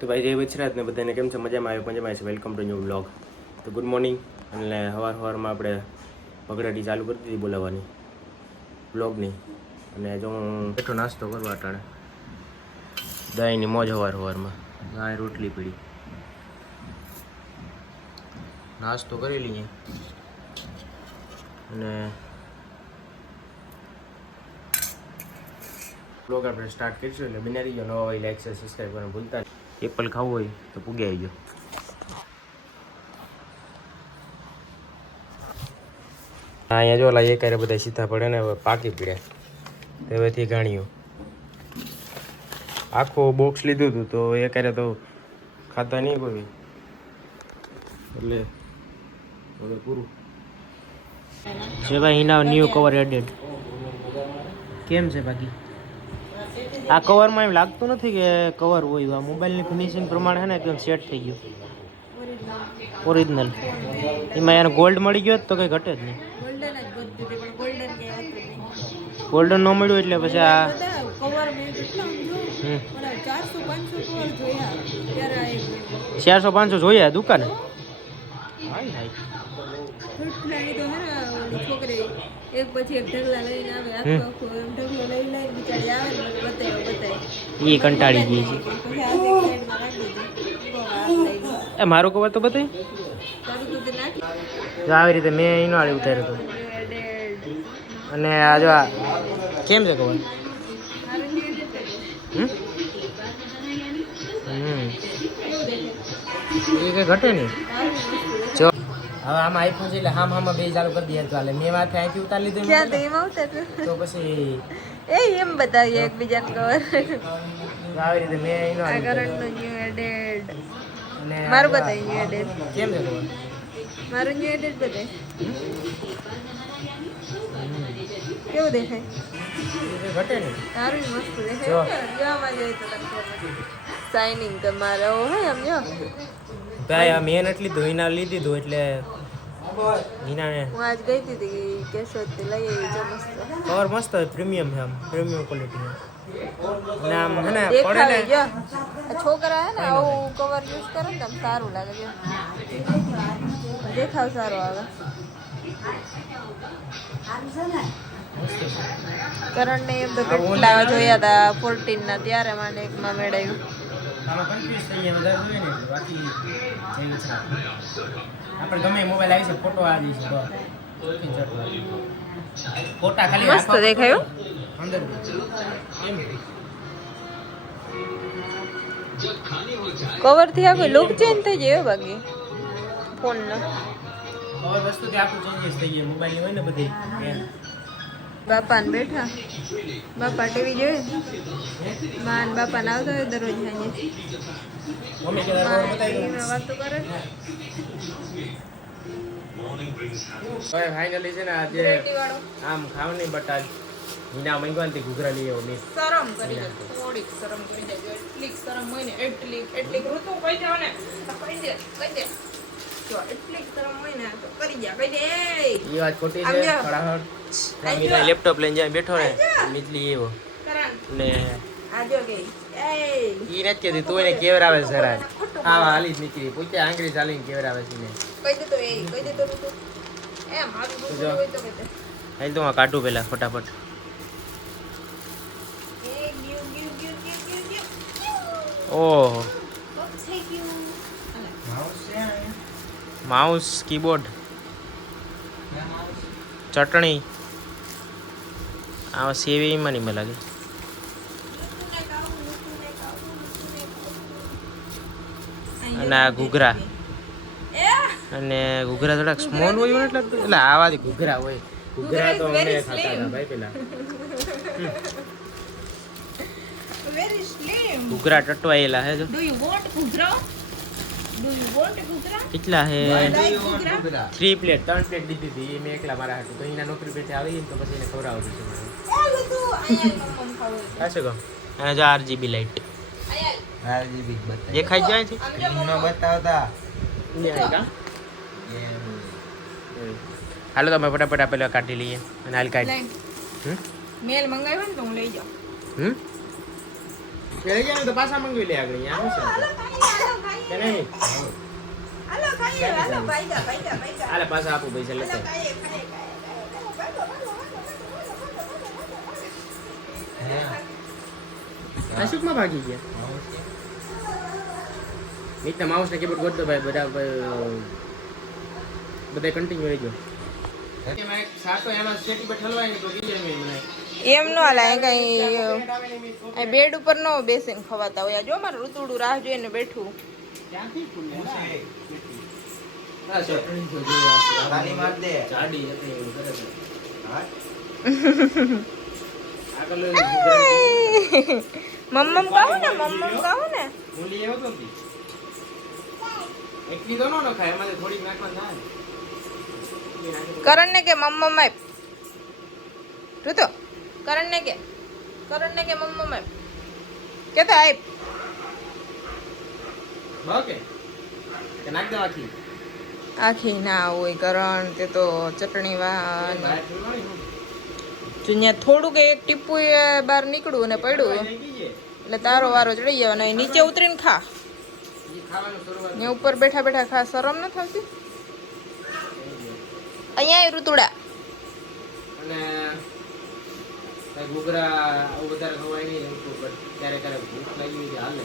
તો ભાઈ જય વચરાજ ને બધાને કેમ છે? મજામાં આવ્યો પંજામાં છે. Welcome to new blog. તો ગુડ મોર્નિંગ. અને સવારમાં આપણે પગડાટી ચાલુ કરી દીધી બોલાવવાની બ્લોગની. અને જો હું બેઠો નાસ્તો કરવા અટાણે દહીંની મોજ સવારમાં ગાય રોટલી પીડી નાસ્તો કરી લઈએ અને બ્લોગ આપણે સ્ટાર્ટ કરીશું. એટલે બને રહીજો. નવા હોય લાઈક શેર સબસ્ક્રાઈબ કરવાનું ભૂલતા નહીં. એપલ ખાવું હોય તો પૂગે આવી ગયો. અહીંયા જો ઓલા એક બધા સીધા પડે ને હવે પાકી પીડ્યા હવેથી ગાણીઓ આખું બોક્સ લીધું હતું તો એ તો ખાતા નહીં કોઈ એટલે હવે પૂરું છે ભાઈ. એના ન્યૂ કવર એડેડ કેમ છે બાકી? આ કવરમાં એમ લાગતું નથી કે કવર હોય. આ મોબાઈલની ફિનિશિંગ પ્રમાણે છે ને એકદમ સેટ થઈ ગયું ઓરિજિનલ. એમાં એને ગોલ્ડ મળી ગયો તો કંઈ ઘટે જ નહીં. ગોલ્ડન ન મળ્યું એટલે પછી આ 400-500 જોયા દુકાને. એ કંટાળી ગઈ છે. એ મારું કવર તો બતાવી આવી રીતે મેં એનો આડે ઉતાર્યો હતો. અને આ જો આ કેમ છે કવર? એ કઈ ઘટે નહીં. જો હવે આમાં આઈફોન છે એટલે હામાં બે ચાલુ કરી દઈએ ચાલે. મેં માથે અહીંથી ઉતારી લીધું તો પછી એમ બતાવીએ એકબીજાને કવર આવી રીતે મેં એનો મારું બતાવી ન્યુ એડેડ. કેમ છે કવર? મારું ન્યુ એડેડ બતાય કેવું દેખાય? ઘટે નહીં. સારું મસ્ત દેખાય. જોવામાં જોઈએ તો શાઇનિંગ તમારો હોય આમ જો ભાઈ આ મેં નથી લીધું એના લીધી દીધું એટલે હિનાને હું આજ ગઈ હતી કેશોદથી લઈ આવી. જો મસ્ત કવર મસ્ત હોય. પ્રીમિયમ છે આમ પ્રીમિયમ ક્વોલિટી અને આમ હે ને પડે દેખાય. ને જો છોકરા હે ને આવું કવર યુઝ કરે ને આમ સારું લાગે. જો દેખાવ સારો આવે. કરણને એમ તો કેટલા જોયા હતા 14 ના ત્યારે મને એકમાં મેળવ્યું. આમાં કન્ફ્યુઝ થઈ ગયા વધારે જોઈએ ને બાકી જેવું છે આપણે ગમે મોબાઈલ આવી છે ફોટો આવી છે ફોટા ખાલી મસ્ત દેખાયો અંદર કવર થી આખો લુક ચેન્જ થઈ જાય બાકી ફોન નો હવે વસ્તુ થી આખું ચેન્જીસ થઈ ગયું. મોબાઈલ ની હોય ને બધી બાપા ને બેઠા બાપા ટીવી જોયે. માન બાપા ને આવતા હોય દરરોજ સાંજે વાતો કરે. હવે ફાઇનલી છે ને આજે આમ ખાવ નહીં બટ આજ હિના મંગવાનથી ઘૂઘરા લઈ આવ્યો મેં. શરમ કરી દે થોડીક શરમ કરી દે. એટલી શરમ હોય ને એટલી ઋતુ કહી જાવ ને કહી દે જો એટલી શરમ હોય ને તો કરી જા કહી દે. એ વાત ખોટી છે. ફટાફટ લેપટોપ લઈને જાય બેઠો ને નીચલી એવો ને આજો કે ઈ નથી કહેતી તું એને કેવરાવે જરા હા હાલી જ નીકળી પોતે આંગળી ચાલીને કેવરાવે છે ને કહી દે તો ઋતુ એ મારું ઋતુ હોય તો કહી દે. હાલ તો હું કાઢું પેલા ફટાફટ. ઓહો માઉસ કીબોર્ડ ચટણી આ સેવીમાં નહીં લાગે. અને આ ઘૂઘરા અને ઘૂઘરા થોડાક સ્મોલ હોય એવું નથી લાગતું. એટલે આવા જ ઘૂઘરા હોય. ઘૂઘરા તો અમે ખાતા હતા ભાઈ પેલા. ઘૂઘરા ટટવાયેલા હે જો. કેટલા હે? 3 પ્લેટ 3 પ્લેટ દીધી હતી એ મેં એકલા મારા હાટું. તો એના નોકરી પેટે આવી ગઈ તો પછી એને ખવડાવવું છે મારે. કહો અને જો RGB લાઈટ દેખાઈ જાય છે બતાવતા. હાલો તમે ફટાફટ પેલા કાઢી લઈએ અને હાલ કાઢી મેલ મંગાવ્યો ને તો હું લઈ જાઉં. લઈ જાય તો પાછા મંગાવી લે આગળ. અહીંયા શું છે નહીં હાલો ખાઈએ હાલો ભાઈગા હાલે પાછા આપું પૈસા હાલો લેતા ખાઈએ ભાગો અશુકમાં ભાગી ગયા મિતના માઉસ ને કીબોર્ડ ગોતો ભાઈ બધા કન્ટિન્યુ રહી ગયો એમાં એક સાતો એમાં સ્ટેટી પર ઠલવાય ને તો ગીલે મે મને એમ નો હાલે કઈ બેડ ઉપર નો બેસીને ખવાતા હોય જો મારું ઋતુડું રાહ જોઈને બેઠું ક્યાંથી પુણ્ય ના ચટણી તો જોઈ તાલી માર દે ચાડી હતી એવું કરે છે હા આગળ મમ્મમ કહો ને બોલી એવો તો નથી એકલી તો નો ખાય એમાં થોડીક નાખવા થાય કરણ ને કે મમ્મમ આપ ઋતુ કરણ ને કે મમ્મમ આપ કે તો આપ ઓકે કે નાખ દો આખી આખી ના હોય કરણ તે તો ચટણી વાન અહીંયા થોડુંક એક ટીપું બહાર નીકળ્યું ને પડ્યું એટલે તારો વારો ચડી જવાનો નીચે ઉતરીને ખા ને ઉપર બેઠા બેઠા ખા શરમ ન થતી અહીંયા ઋતુડા અને કઈ ઘૂઘરા આવું વધારે ખવાય નહીં ક્યારેક ક્યારેક ભૂખ લાગી હોય હાલે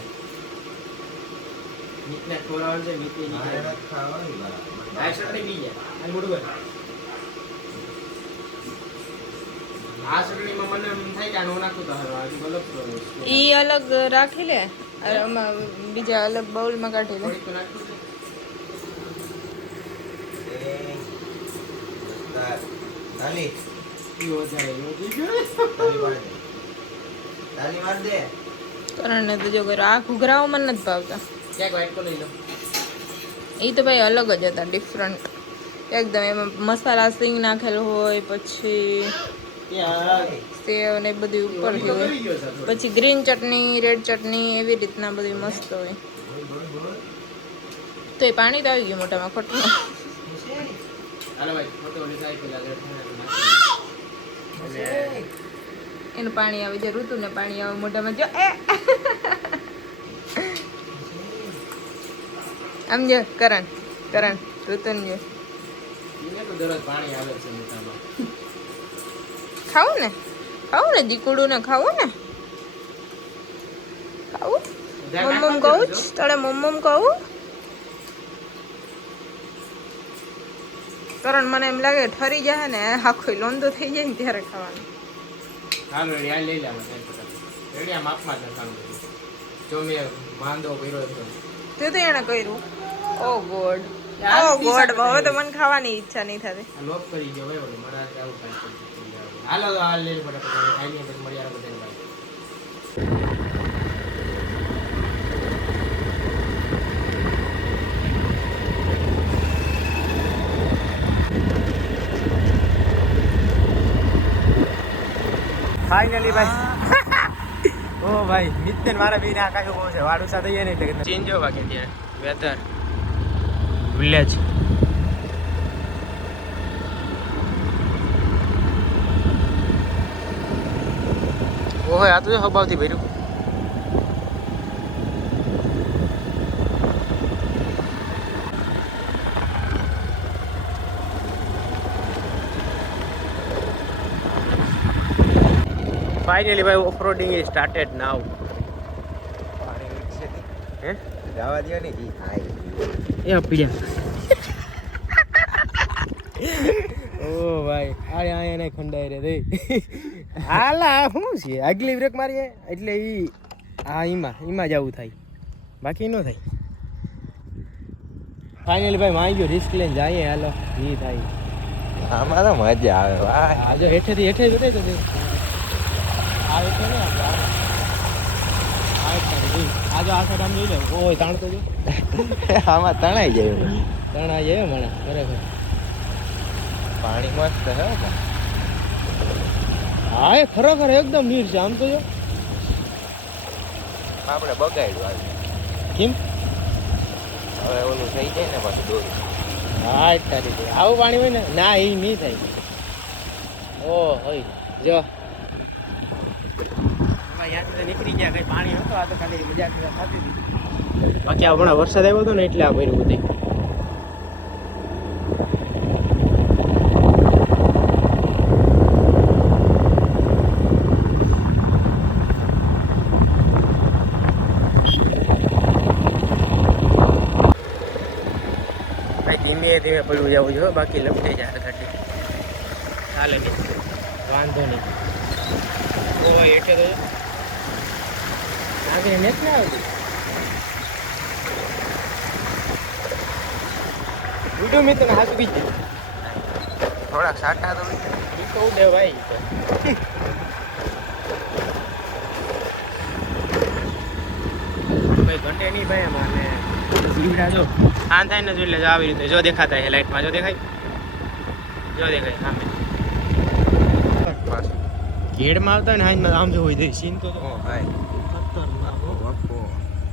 મીઠને ખોરાવે છે મીઠી મારે ખાવાની આ ચટણી બી જાય અને બરોબર આ ચટણીમાં મને એમ થાય કે આનો નાખું તો હારું આજુ અલગ ઈ અલગ રાખી લે આમાં બીજા અલગ બાઉલમાં કાઢી લે થોડીક તો નાખું છે તાલી ઈ વધારે તાલી માર દે કરણ ને તો જો કર્યો આ ઘૂઘરાઓ મને નથી ભાવતા ક્યાંક વાઇટ કો લઈ લો એ તો ભાઈ અલગ જ હતા ડિફરન્ટ એકદમ એમાં મસાલા સિંગ નાખેલો હોય પછી સેવ ને બધું ઉપરથી હોય પછી ગ્રીન ચટણી રેડ ચટણી એવી રીતના બધી મસ્ત હોય તો એ પાણી તો આવી ગયું મોટામાં ખોટું હાલો ભાઈ ફોટો લીધા પેલા એનું પાણી આવે છે ઋતુ ને પાણી આવે મોઢામાં જો એ આમ જો કરણ ઋતુ ને જો એને તો દરરોજ પાણી આવે છે મોટામાં ખાવું ને દીકુડું ને ખાવું ને ખાવું મમ્મમ કહું જ તારે મમ્મમ કહું કરણ મને એમ લાગે ઠરી જાય ને આખો લોંદો થઈ જાય ને ત્યારે ખાવાનું હાલો રેડી આ લઈ લે મને રેડી આ માપમાં જ ખાવાનું જો મેં માંદો કર્યો હતો તે તો એને કર્યું ઓ ગોડ હવે તો મને ખાવાની ઈચ્છા નહીં થતી આ લોક કરી ગયો ભાઈ ઓલો મારા આવું કાઈ હાલો તો હાલ લઈ ફટાફટ ખાઈ લઈએ પછી મળી આવે બધાને ભાઈ ફાઇનલી ભાઈ ઓ ભાઈ નિત્યન મારા બીને આકાશ બહુ છે વાડું સાથે જઈએ ને એટલે ચેન્જ જો વાગે ત્યાં વેધર વિલેજ ઓહો આ તો હબાવથી ભર્યું ફાઇનલી ભાઈ ઓફરોડિંગ ઇઝ સ્ટાર્ટેડ નાઉ હે જવા દો ને જી ખાઈ એ પીડ્યા ઓ ભાઈ આ એને ખંડાઈ રે દે હાલા શું છે આગલી બ્રેક મારીએ એટલે ઈ હા ઈમાં જવું થાય બાકી ન થાય ફાઇનલી ભાઈ માં આવી ગયો રિસ્ક લઈને જઈએ હાલો ઈ થાય આમાં તો મજા આવે ભાઈ આ જો હેઠેથી હેઠે બતાવી તો આવે છે ને આ જો આ સાઈડ આમ લઈ લો ઓય તાણતો જો આમાં તણાઈ જાય તણાઈ જાય મને બરાબર પાણી મસ્ત હે પણ હા એ ખરેખર એકદમ નીર છે આમ તો જો આપણે બગાડ્યું આજે કેમ હવે ઓલું થઈ જાય ને પાછું દોરું હા એટલા રીતે આવું પાણી હોય ને ના એ નહીં થાય ઓ હોય જો યાદ નીકળી ગયા કઈ પાણી હતો આ તો ખાલી મજા થતી હતી બાકી આ હમણાં વરસાદ આવ્યો હતો ને એટલે આ ભર્યું બધું. ધીમે ધીમે પડવું જવું જોઈએ, બાકી લપટી જાય ગાડી. ચાલે નહીં, વાંધો નહીં. ઓય એટલે તો આગળ નથી આવતી. વિડીયો મેં તને હાથ બીજ થોડાક સાટા તો કહું દે ભાઈ. ભાઈ ઘંટે નહીં ભાઈ અમારે જીવડા જો આન થાય ને એટલે જો આવી રીતે જો દેખાતા છે લાઈટમાં. જો દેખાય, જો દેખાય સામે ઘેડમાં આવતા ને હાઈમાં આમ જો હોય જાય સીન તો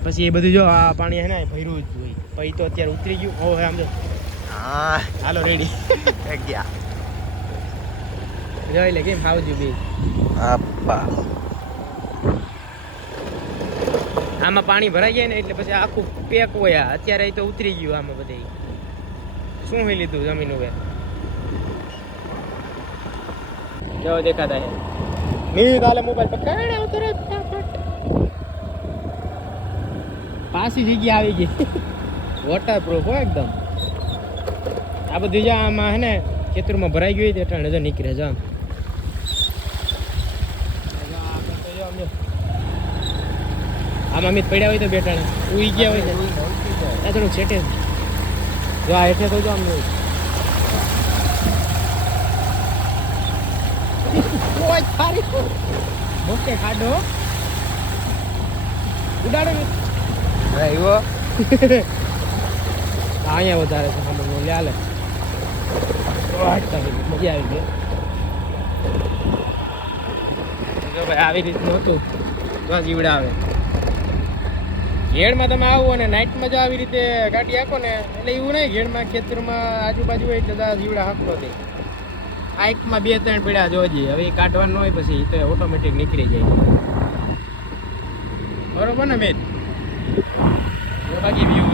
પછી એ બધું જો આ પાણી હે ને ભર્યું જ હોય. પછી તો અત્યારે ઉતરી ગયું. હવે આમ જો હા હાલો રેડી ગયા જો એટલે કેમ ખાવજો બે. આપા આમાં પાણી ભરાઈ જાય ને એટલે પછી આખું પેક હોય. અત્યારે તો ઉતરી ગયું આમાં બધે. શું હોય લીધું જમીન હવે જો દેખાતા હે. મેં કાલે મોબાઈલ પકડે ઉતરે ફટાફટ પાછી જગ્યા આવી ગઈ. વોટર પ્રૂફ હોય એકદમ. આ બધું જો આમાં હે ને ખેતરમાં ભરાઈ ગયું હોય એટલે નજર નીકળે છે. આમ અમિત પડ્યા હોય તો બેઠા ઉઈ ગયા હોય ને આ થોડુંક છેટે જો આ એટલે તો જો આમ મોકે ખાડો ઉડાડો ને આવ્યો અહીંયા વધારે છે સાંભળવું લે હાલે મજા આવી ગઈ. જો ભાઈ આવી રીતનું હતું તો જીવડા આવે. ઘેડમાં તમે આવો ને નાઇટમાં જો આવી રીતે ગાડી હાંકો ને એટલે એવું નહીં ઘેડમાં ખેતરમાં આજુબાજુ હોય એટલે જીવડા હાંકતો હતી. આ એકમાં 2-3 પીડા જોજી. હવે એ કાઢવાનું હોય પછી તો ઓટોમેટિક નીકળી જાય. બરોબર ને મેં બાકી વ્યૂ